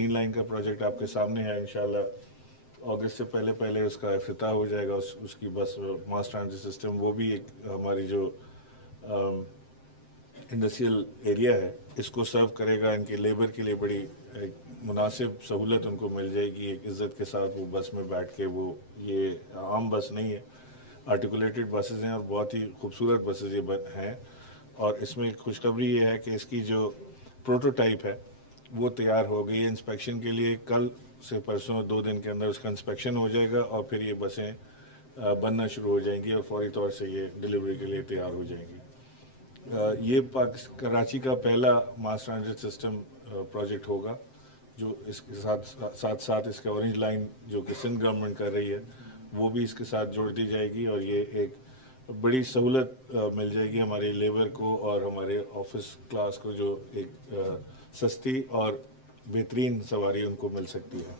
Green line का project आपके सामने है। इंशाल्लाह अगस्त से पहले उसका इफ्तिताह हो जाएगा। उसकी बस मास ट्रांजिट सिस्टम वो भी एक हमारी जो इंडस्ट्रियल एरिया है इसको सर्व करेगा। इनके लेबर के लिए बड़ी एक मुनासिब सहूलत उनको मिल जाएगी। एक इज़्ज़त के साथ वो बस में बैठ के, वो ये आम बस नहीं है, आर्टिकुलेटेड बसेज हैं और बहुत ही खूबसूरत बसेज ये हैं। और इसमें खुशखबरी ये है कि इसकी जो प्रोटोटाइप है वो तैयार हो गई है इंस्पेक्शन के लिए। कल से परसों 2 दिन के अंदर उसका इंस्पेक्शन हो जाएगा और फिर ये बसें बनना शुरू हो जाएंगी और फौरी तौर से ये डिलीवरी के लिए तैयार हो जाएंगी। ये कराची का पहला मास ट्रांजिट सिस्टम प्रोजेक्ट होगा जो इसके साथ इसके ऑरेंज लाइन जो कि सिंध गवर्नमेंट कर रही है वो भी इसके साथ जोड़ दी जाएगी और ये एक बड़ी सहूलत मिल जाएगी हमारे लेबर को और हमारे ऑफिस क्लास को, जो एक सस्ती और बेहतरीन सवारी उनको मिल सकती है।